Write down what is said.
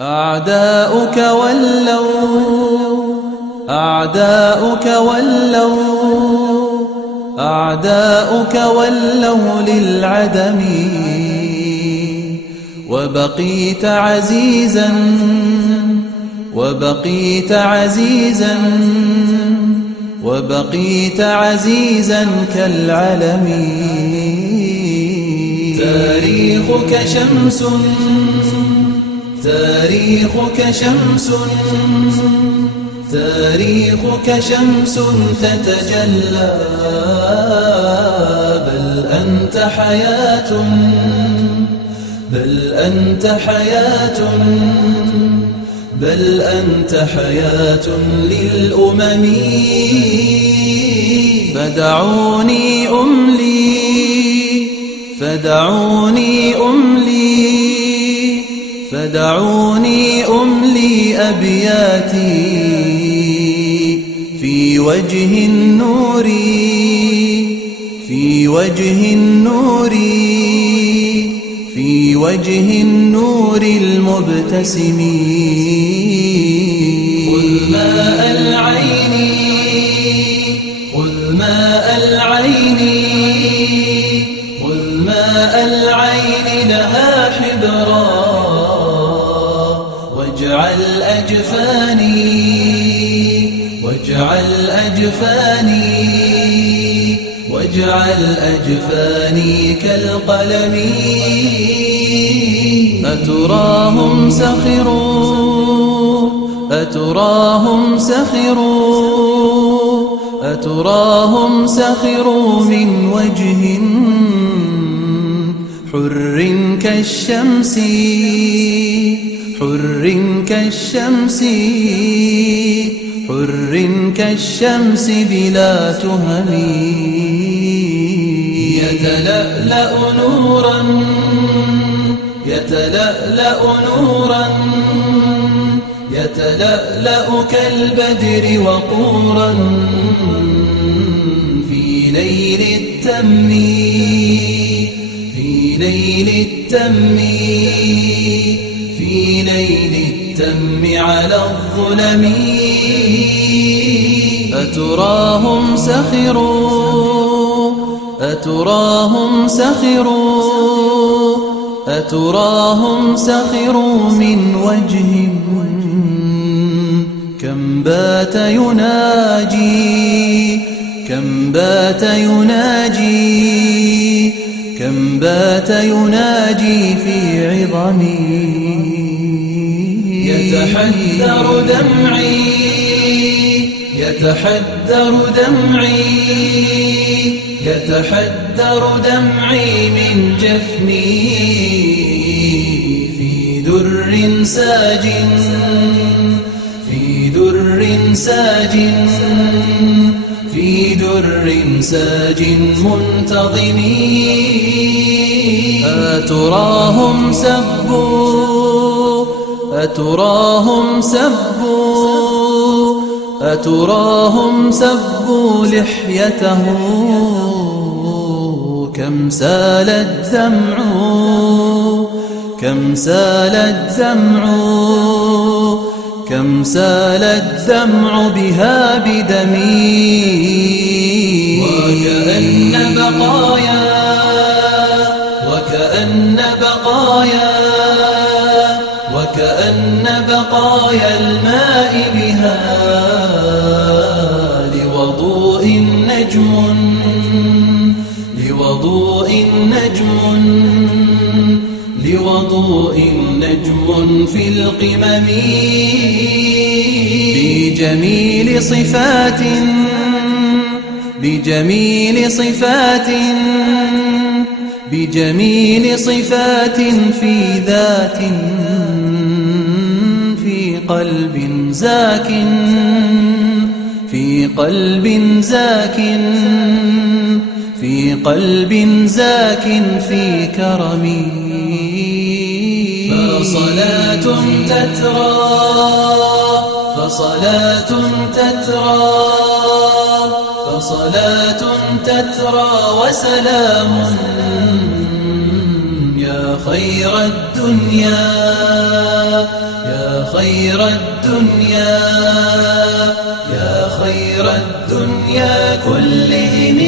أعداؤك ولوا للعدم، وبقيت عزيزا كالعلم. تاريخك شمس تتجلى، بل أنت حياة للأمم. فدعوني أملي أبياتي في وجه النور المبتسم. خذ ماء العين لها حبرا، واجعل أجفاني كالقلم. أتراهم سخروا من وجه حر كالشمس بلا تهم. يتلألأ كالبدر وقورا في ليل التم على الظلم. أتراهم سخروا من وجه كم بات يناجي في عظمي. يتحدر دمعي من جفني في در ساج منتظم. أتراهم سبوا لحيته، كم سال الدمع بها بدمي. وكأن بقايا الماء بها لوضوء نجم في القمم. بجميل صفات في ذات، في قلب زاك في كرمي. فصلاة تترى وسلام يا خير الدنيا يا خير الدنيا يا خير الدنيا كلهم